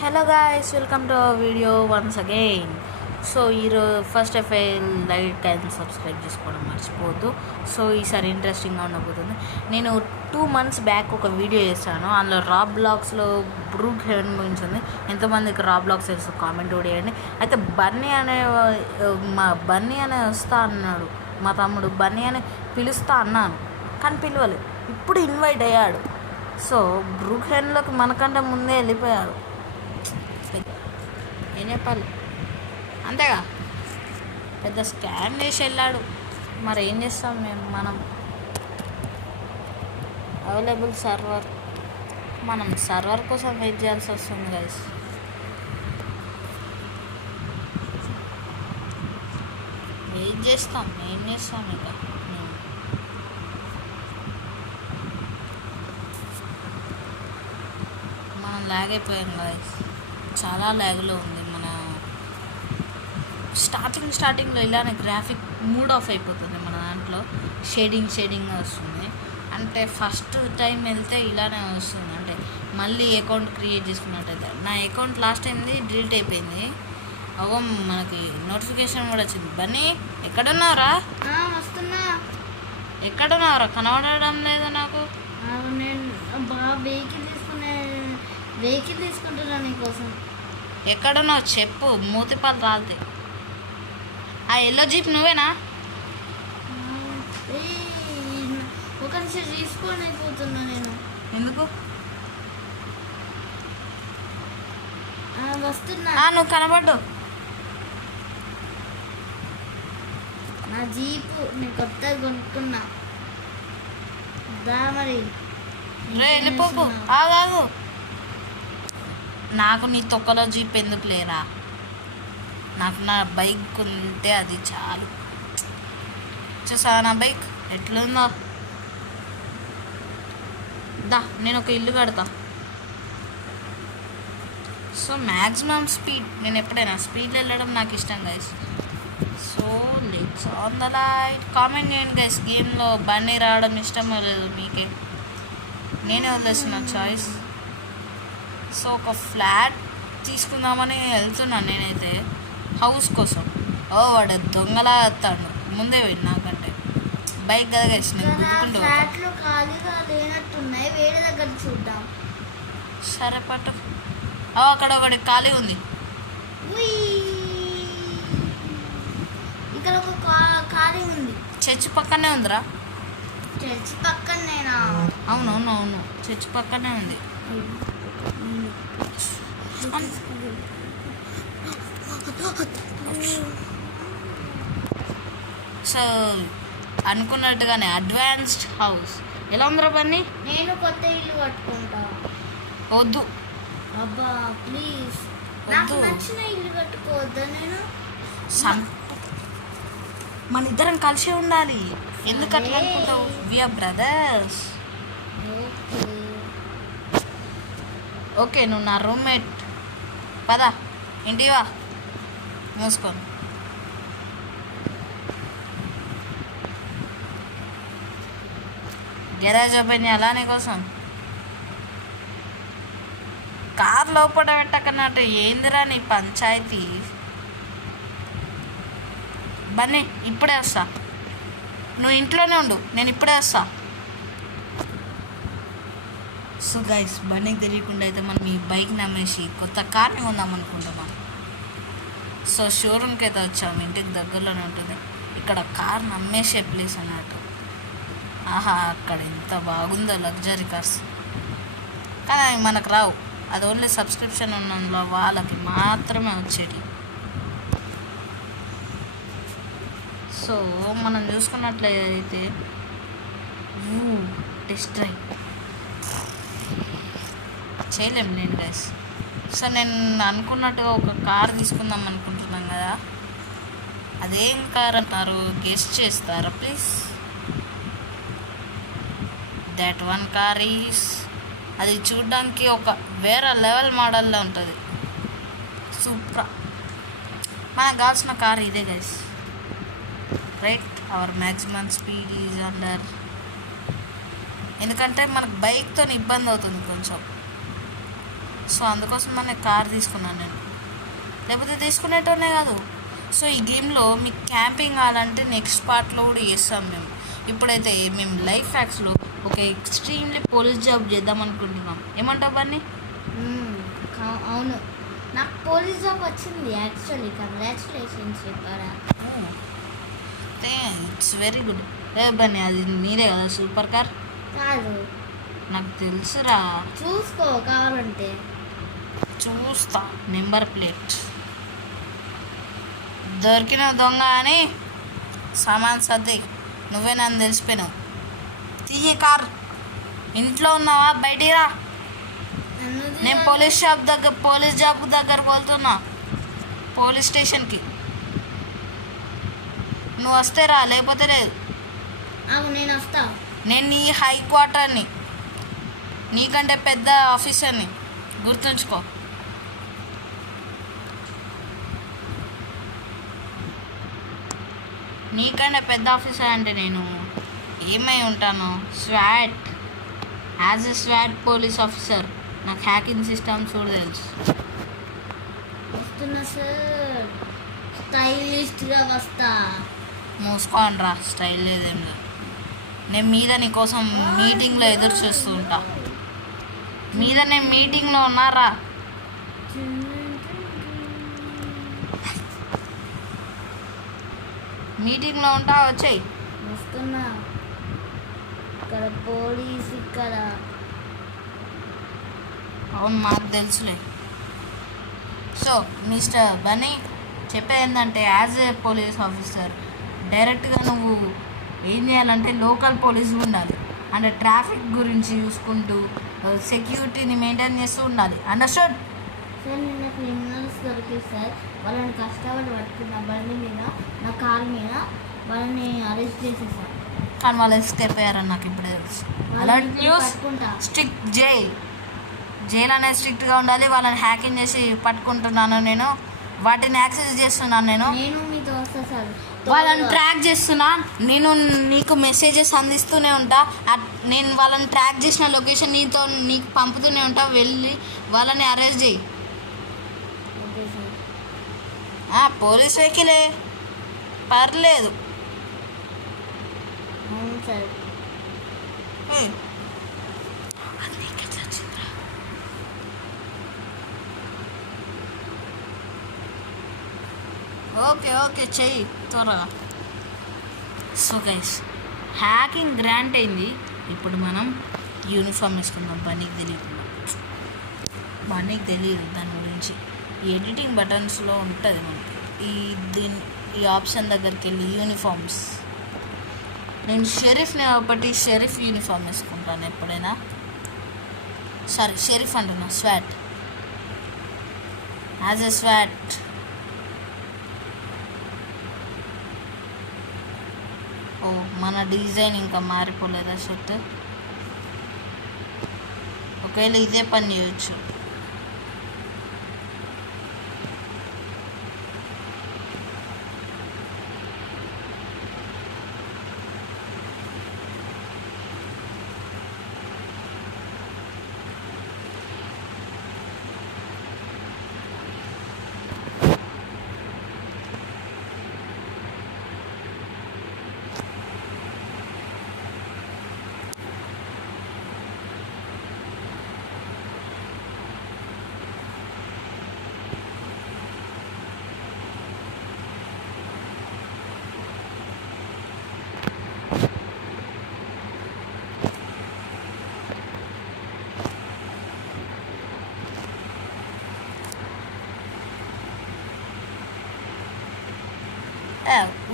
Hello guys, welcome to our video once again. So ఈరోజు first of all like and subscribe చేసుకోవడం మర్చిపోవద్దు. So ఈసారి ఇంట్రెస్టింగ్గా ఉండబోతుంది. నేను 2 months బ్యాక్ ఒక వీడియో చేశాను. అందులో రాబ్లాక్స్లో బ్రూక్ హెవెన్ గురించి ఉంది. ఎంతమందికి రాబ్లాక్స్ తెలుసు కామెంట్ కూడా చేయండి. అయితే బన్నీ అనే వస్తా అన్నాడు మా తమ్ముడు. బన్నీ అని పిలుస్తా అన్నాను కానీ పిలవలేదు. ఇప్పుడు ఇన్వైట్ అయ్యాడు. సో బ్రూక్ హెవెన్లోకి మనకంటే ముందే వెళ్ళిపోయాడు. ఏం చెప్పాలి, అంతేగా, పెద్ద స్కామ్ చేసి వెళ్ళాడు. మరి ఏం చేస్తాం మనం అవైలబుల్ సర్వర్, మనం సర్వర్ కోసం వెయిట్ చేయాల్సి వస్తుంది గైస్. వెయిట్ చేస్తాం, ఏం చేస్తాం ఇక. మనం లాగ్ అయిపోయాం గైస్, చాలా ల్యాగ్లో ఉంది. మన స్టార్టింగ్లో ఇలానే గ్రాఫిక్ మూడ్ ఆఫ్ అయిపోతుంది. మన దాంట్లో షేడింగ్ వస్తుంది. అంటే ఫస్ట్ టైం వెళ్తే ఇలానే వస్తుంది. అంటే మళ్ళీ అకౌంట్ క్రియేట్ చేసుకున్నట్టయితే. నా అకౌంట్ లాస్ట్ టైంది డిలీట్ అయిపోయింది. అగో మనకి నోటిఫికేషన్ కూడా వచ్చింది. బన్నీ ఎక్కడున్నారా? వస్తున్నా. ఎక్కడున్నారా? కనబడడం లేదు నాకు. నేను వెహికల్ తీసుకుంటున్నా నీకోసం. ఎక్కడున్నావు చెప్పు, మూతిపాలు రాదు. ఆ ఎల్లో జీప్ నువ్వేనా? ఒక నిమిషం తీసుకొని అయిపోతున్నా నేను. ఎందుకు వస్తున్నా. నువ్వు కనబడ్డు. నా జీపు నేను కొత్తగా కొనుక్కున్నా. దా మరి వెళ్ళిపోకు. ఆగాగు, నాకు నీ తొక్కలో జీప్ ఎందుకు లేరా? నాకు నా బైక్ ఉంటే అది చాలు. చూసా నా బైక్ ఎట్లుందో. దా, నేను ఒక ఇల్లు కడతా. సో మ్యాక్సిమం స్పీడ్, నేను ఎప్పుడైనా స్పీడ్లో వెళ్ళడం నాకు ఇష్టం guys. So let's on the light. Comment చేయండి గైస్, గేమ్లో బన్నీ రావడం ఇష్టమో లేదు మీకే. నేనే వదిలేస్తున్నా చాయిస్. సో ఒక ఫ్లాట్ తీసుకుందామని వెళ్తున్నాను నేనైతే హౌస్ కోసం. వాడు దొంగలా వస్తాడు, ముందే వెళ్ళి నాకంటే. బైక్ కదా గైస్, నేను గుర్తుకుంటూ. ఫ్లాట్లు ఖాళీగా లేనట్టున్నాయి, వేరే దగ్గర చూద్దాం. సరే పట్టు. అక్కడ ఒకటి ఖాళీ ఉంది. ఇక్కడ ఒక ఖాళీ ఉంది. చర్చి పక్కనే ఉందిరా. చర్చి పక్కనేనా? అవును, చర్చి పక్కనే ఉంది. సో అనుకున్నట్టుగానే అడ్వాన్స్డ్ హౌస్. ఎలా ఉందిరా బన్నీ? నేను కొత్త ఇల్లు కట్టుకుంటా. వద్దు అబ్బా ప్లీజ్, నాకు నచ్చిన ఇల్లు కట్టుకోవద్దా? నేను మన ఇద్దరం కలిసి ఉండాలి. ఎందుకంటే అనుకుంటావు? We are brothers. ఓకే, నువ్వు నా రూమ్మేట్. పదా ఇంటివా, మూసుకొని. గెరాజ్ ఓపెన్ చేయాలా నీకోసం? కార్ లోపల పెట్టకన్నట్టు ఏందిరా నీ పంచాయతీ? బన్నీ ఇప్పుడే వస్తా, నువ్వు ఇంట్లోనే ఉండు, నేను ఇప్పుడే వస్తా. సో గైస్, బన్నీకి తెలియకుండా అయితే మనం ఈ బైక్ని అమ్మేసి కొత్త కార్ని కొందాం అనుకుంటున్నాం. సో షోరూమ్కి అయితే వచ్చాము, ఇంటికి దగ్గరలోనే ఉంటుంది. ఇక్కడ కార్ని అమ్మేసే ప్లేస్ అన్నట్టు. ఆహా, అక్కడ ఎంత బాగుందో లగ్జరీ కార్స్. కానీ అవి మనకు రావు, అది ఓన్లీ సబ్స్క్రిప్షన్ ఉన్న వాళ్ళకి మాత్రమే వచ్చేటి. సో మనం చూసుకున్నట్లయితే టెస్ట్ డ్రైవ్ చేయలేము నేను గైస్. సో నేను అనుకున్నట్టుగా ఒక కార్ తీసుకుందాం అనుకుంటున్నాం కదా, అదేం కార్ అంటారు? గెస్ట్ చేస్తారా please? That one car is, అది చూడ్డానికి ఒక వేరే లెవెల్ మోడల్లో ఉంటుంది. సూపర్. మనకు కావాల్సిన కార్ ఇదే guys. Right, our maximum speed is under. ఎందుకంటే మనకు బైక్తో ఇబ్బంది అవుతుంది కొంచెం. సో అందుకోసం కార్ తీసుకున్నాను నేను, లేకపోతే తీసుకునేటోనే కాదు. సో ఈ గేమ్లో మీకు క్యాంపింగ్ కావాలంటే నెక్స్ట్ పార్ట్లో కూడా చేస్తాం మేము. ఇప్పుడైతే మేము లైఫ్ హ్యాక్స్లో ఒక ఎక్స్ట్రీమ్లీ పోలీస్ జాబ్ చేద్దాం అనుకుంటున్నాం. ఏమంటావు బన్నీ? అవును, నాకు పోలీస్ జాబ్ వచ్చింది యాక్చువల్లీ. కంగ్రాచులేషన్స్ చెప్పారా? It's very good. బన్నీ అది మీరే కదా సూపర్ కార్? కాదు, నాకు తెలుసురా. చూసుకో కావాలంటే. చూస్తా. నెంబర్ ప్లేట్ దొరికిన దొంగ అని సామాన్ సర్ది. నువ్వే నన్ను తెలిసిపోయినావు. తీయ కార్. ఇంట్లో ఉన్నావా? బయటికి రా. నేను పోలీస్ జాబ్ దగ్గరకు వెళ్తున్నా, పోలీస్ స్టేషన్కి. నువ్వు వస్తే రా, లేకపోతే లేదు. నేను వస్తా. నేను నీ హై క్వార్టర్ని, నీకంటే పెద్ద ఆఫీసర్ని, గుర్తుంచుకో. నీకంటే పెద్ద ఆఫీసర్ అంటే నేను ఏమై ఉంటాను? Swat. As a swat police officer నాకు హ్యాకింగ్ సిస్టమ్స్ కూడా తెలుసు. వస్తున్నా సార్, స్టైలిష్గా వస్తా. మూసుకోండి రా, స్టైల్ లేదేం లేదు. నేను నీకోసం మీటింగ్లో ఎదురు చూస్తూ ఉంటా. నేను మీటింగ్లో ఉన్నారా? మీటింగ్లో ఉంటా, వచ్చాయి. వస్తున్నా. ఇక్కడ పోలీస్ ఇక్కడ. అవును, మాకు తెలుసులే. సో మిస్టర్ బన్నీ, చెప్పేది ఏంటంటే యాజ్ ఏ పోలీస్ ఆఫీసర్ డైరెక్ట్గా నువ్వు ఏం చేయాలంటే లోకల్ పోలీసు ఉండాలి. అంటే ట్రాఫిక్ గురించి చూసుకుంటూ సెక్యూరిటీని మెయింటైన్ చేస్తూ ఉండాలి. అండర్స్టాండ్? సార్, నిన్న క్రిమినల్స్ దొరికింది సార్. వాళ్ళని కష్టపడి పట్టుకున్న బండి మీద, నా కారు మీద వాళ్ళని అరెస్ట్ చేసేసారు. కానీ వాళ్ళు ఎస్కేప్ అయ్యారని నాకు ఇప్పుడే తెలుసు. అలాంటి న్యూస్. స్ట్రిక్ట్ జైలు అనేది స్ట్రిక్ట్గా ఉండాలి. వాళ్ళని హ్యాకింగ్ చేసి పట్టుకుంటున్నాను నేను, వాటిని యాక్సెస్ చేస్తున్నాను నేను మీతో వస్తా సార్. వాళ్ళని ట్రాక్ చేస్తున్నా నేను, నీకు మెసేజెస్ అందిస్తూనే ఉంటా. నేను వాళ్ళని ట్రాక్ చేసిన లొకేషన్ నీకు పంపుతూనే ఉంటా. వెళ్ళి వాళ్ళని అరెస్ట్ చేయి. పోలీస్ వెహికలే, పర్లేదు. సరే. ఓకే చెయ్యి త్వరగా. సో గైస్, హ్యాకింగ్ గ్రాంట్ అయింది. ఇప్పుడు మనం యూనిఫామ్ వేసుకుందాం. బన్నీకి తెలియదు దాని గురించి. ఈ ఎడిటింగ్ బటన్స్లో ఉంటుంది మనకి. ఈ ఆప్షన్ దగ్గరికి వెళ్ళి యూనిఫామ్స్. నేను షెరీఫ్ని కాబట్టి షెరీఫ్ యూనిఫామ్ వేసుకుంటాను ఎప్పుడైనా. సారీ, షెరీఫ్ అంటున్నా, స్వాట్. As a swat. ఓ, మన డిజైన్ ఇంకా మారిపోలేదా షర్ట్? ఒకవేళ ఇదే పని చేయొచ్చు.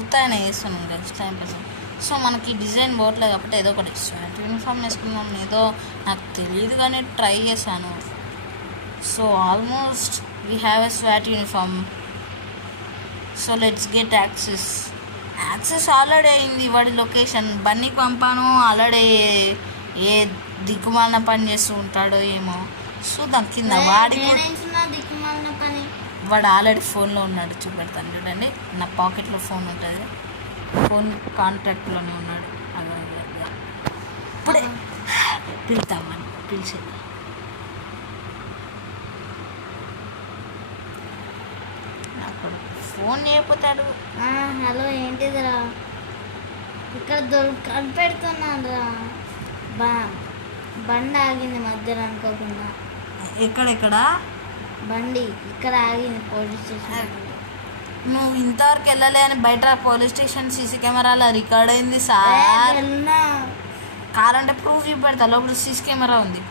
ఉత్తానే వేస్తున్నాం కదా టైం పాస్. సో మనకి డిజైన్ పోవట్లేదు కాబట్టి ఏదో ఒకటి స్వాట్ యూనిఫామ్ వేసుకున్నాం. ఏదో నాకు తెలియదు కానీ ట్రై చేశాను. So almost we have a swat uniform. So let's get access already అయింది. వాడి లొకేషన్ బన్నీకి పంపాను. ఆల్రెడీ ఏ దిక్కుమాలిన పని చేస్తూ ఉంటాడో ఏమో. సో దాని కింద వాడు ఆల్రెడీ ఫోన్లో ఉన్నాడు. చూపెడతాను చూడండి. నా పాకెట్లో ఫోన్ ఉంటుంది. ఫోన్ కాంటాక్ట్లోనే ఉన్నాడు. అదే ఇప్పుడే పిలుతామని పిలిచేది. ఫోన్ చేయకపోతాడు. హలో ఏంటిదిరా ఇక్కడ కనిపెడుతున్నాను రా బండి ఆగింది మధ్యలో అనుకోకుండా. ఎక్కడెక్కడ బండి ఇక్కడ ఆగింది పోలీస్ స్టేషన్. నువ్వు ఇంతవరకు వెళ్ళలే అని బయట పోలీస్ స్టేషన్ సీసీ కెమెరాలో రికార్డ్ అయింది సార్. కావాలంటే ప్రూఫ్ చూపెడతా, లోపల సీసీ కెమెరా ఉంది.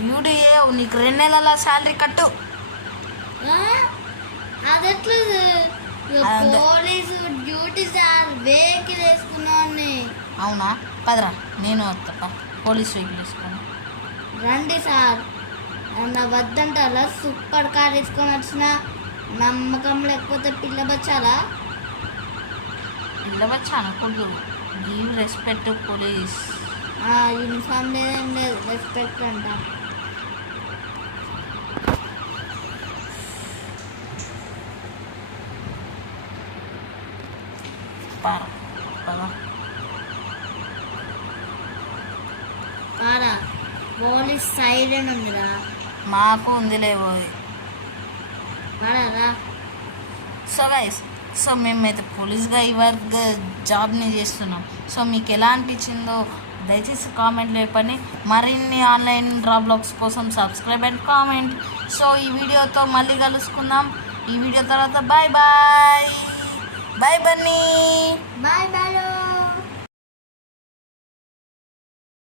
డ్యూటీ చేయవు, నీకు 2 నెలల శాలరీ కట్టు. అదెట్లా పోలీసు డ్యూటీ సార్ వెహికల్ వేసుకున్నాను. అవునా, పదరా నేను వస్తా, పోలీస్ వెహికల్ వేసుకున్నాను. రండి సార్, నా వద్దంటారా? సూపర్ కార్ వేసుకొని వచ్చిన నమ్మకం లేకపోతే పిల్ల బచ్చాలా? పిల్ల బచ్చా అనకూడదు, గివ్ రెస్పెక్ట్ పోలీస్. యూనిఫామ్ లేదేం లేదు, రెస్పెక్ట్ అంట. పారా పోలీస్ సైరన్ ఉందిరా. మాకు ఉందిలే పోయి. పారా. సో గైస్, సో మేమైతే పోలీస్గా ఈ వర్క్ జాబ్ని చేస్తున్నాం. సో మీకు ఎలా అనిపించిందో దయచేసి కామెంట్లో చెప్పండి. మరిన్ని ఆన్లైన్ డ్రాబ్లాగ్స్ కోసం సబ్స్క్రైబ్ అండ్ కామెంట్. సో ఈ వీడియోతో మళ్ళీ కలుసుకుందాం. ఈ వీడియో తర్వాత bye bye. Bye Bunny. Bye bye.